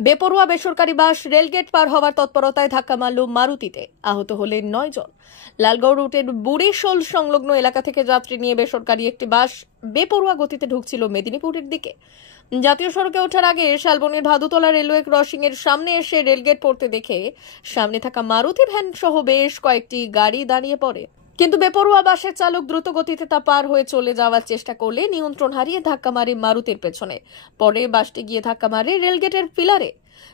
বেপরোয়া বেসরকারি বাস রেলগেট পার হওয়ার তৎপরতায় ধাক্কা মারল মারুতিতে। আহত হলেন 9 জন। লালগড় রুটের বুড়িশোল সংলগ্ন এলাকা থেকে যাত্রী নিয়ে বেসরকারি একটি বাস বেপরোয়া গতিতে ঢুকছিল মেদিনীপুরের দিকে। জাতীয় সড়কে ওঠার আগে শালবনের ভাদুতলা রেলওয়ে ক্রসিং এর সামনে এসে রেলগেট পড়তে দেখে সামনে থাকা মারুতি ভ্যান সহ বেশ কয়েকটি গাড়ি দাঁড়িয়ে পড়ে। কিন্তু বেপরোয়া বাসের চালক দ্রুত গতিতে তা পার হয়ে চলে যাওয়ার চেষ্টা করলে নিয়ন্ত্রণ হারিয়ে ধাক্কা মারে মারুতির পেছনে। পরে বাসটি গিয়ে ধাক্কা মারে রেলগেটের পিলারে।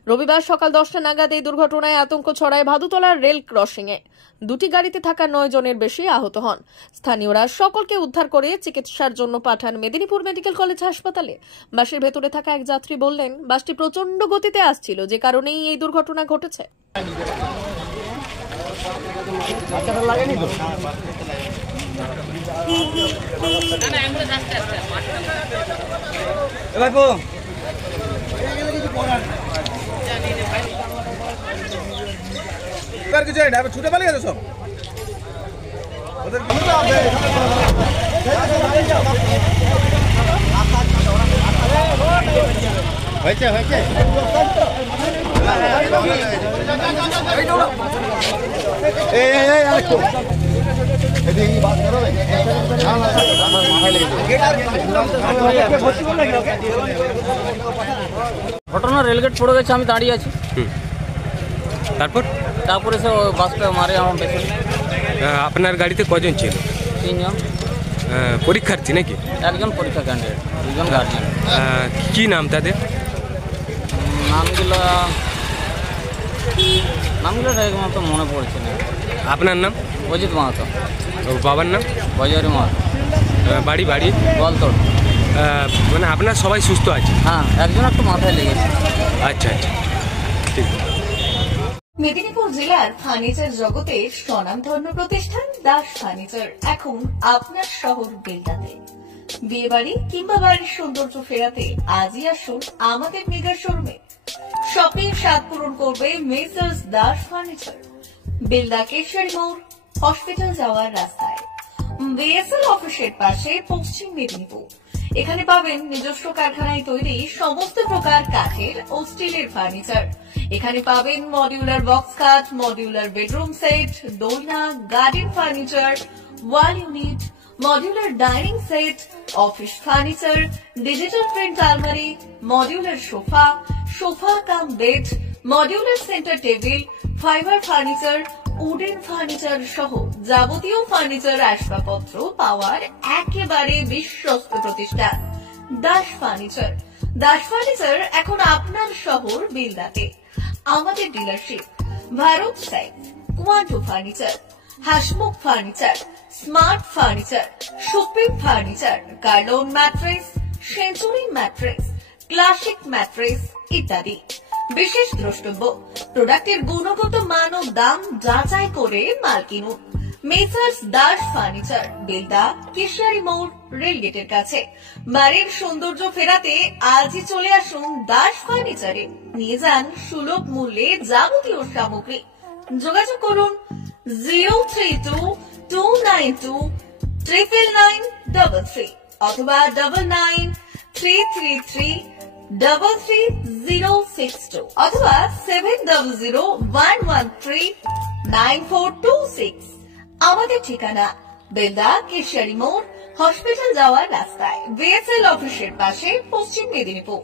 রবিবার সকাল 10টা নাগাদ এই দুর্ঘটনায় আতঙ্ক ছড়ায় ভাদুতলার রেল ক্রসিং এ। দুটি গাড়িতে থাকা 9 জনের বেশি আহত হন। স্থানীয়রা সকলকে উদ্ধার করে চিকিৎসার জন্য পাঠান মেদিনীপুর মেডিকেল কলেজ হাসপাতালে। বাসের ভেতরে থাকা এক যাত্রী বললেন, বাসটি প্রচন্ড গতিতে আসছিল, যে কারণেই এই দুর্ঘটনা ঘটেছে। ছুটে পালিয়ে গেছে সব। হয়েছে হয়েছে ঘটনা রেলগেট পড়ে গেছে, আমি দাঁড়িয়ে আছি। তারপরে সে বাসটা মারে আমার পেছনে। আপনার গাড়িতে কজন ছিল? 3 জন। পরীক্ষার্থী নাকি? একজন পরীক্ষা ক্যান্ডিডেট, 2 জন গার্জিয়ান। কি নাম তাদের? নামগুলো ঠিক মতো মনে পড়ছে না। আপনার নাম? অজিত মাহাতো। বাবার নাম? বজরি মাহাতো। বাড়ি বলতোড়। মানে আপনার সবাই সুস্থ আছে? হ্যাঁ, একজন একটু মাথায় লেগেছে। আচ্ছা আচ্ছা, ঠিক। মেদিনীপুর জেলার ফার্নিচার জগতের স্বনামধন্য প্রতিষ্ঠান দাস ফার্নিচার এখন আপনার শহর বেলদাতে। বিয়ে বাড়ি কিংবা বাড়ির সৌন্দর্য ফেরাতে আজই আসুন আমাদের মেগা শোরুমে। শপিং স্বাদ পূরণ করবে মেসার্স দাস ফার্নিচার, বেলদা কেশরী মোড়, হসপিটাল যাওয়ার রাস্তায়, বিএসএল অফিসের পাশে, পশ্চিম মেদিনীপুর। এখানে পাবেন নিজস্ব কারখানায় তৈরি সমস্ত প্রকার কাঠের ও স্টিলের ফার্নিচার। এখানে পাবেন মডিউলার বক্স খাট, মডিউলার বেডরুম সেট, দোলনা, garden furniture, wall unit, modular dining set, office furniture, digital print আলমারি, modular sofa cum bed, modular centre table, fibre furniture, wooden furniture সহ যাবতীয় ফার্নিচার আসবাবপত্র পাওয়ার একেবারে বিশ্বস্ত প্রতিষ্ঠান দাস ফার্নিচার। দাস ফার্নিচার এখন আপনার শহর বেলদাতে। আমাদের dealership Bharat side, Quanto furniture, Hasmukh furniture, smart furniture, supreme furniture, Kurlon mattress, century mattress, classic mattress ইত্যাদি। বিশেষ দ্রষ্টব্য, প্রোডাক্টের গুণগত মান ও দাম যাচাই করে মাল কিনুন। মেসার্স দাস ফার্নিচার, বেলদা কেশরী মোড়, রেলগেটের কাছে। বাড়ির সৌন্দর্য ফেরাতে আজই চলে আসুন দাস ফার্নিচারে। নিয়ে যান সুলভ মূল্যে যাবতীয় সামগ্রী। যোগাযোগ করুন 03229299933 অথবা 9933333062 অথবা 7001139426। আমাদের ঠিকানা বেলদা কেশরী মোড়, হসপিটাল যাওয়ার রাস্তায়, বিএসএল অফিসের পাশে, পশ্চিম মেদিনীপুর।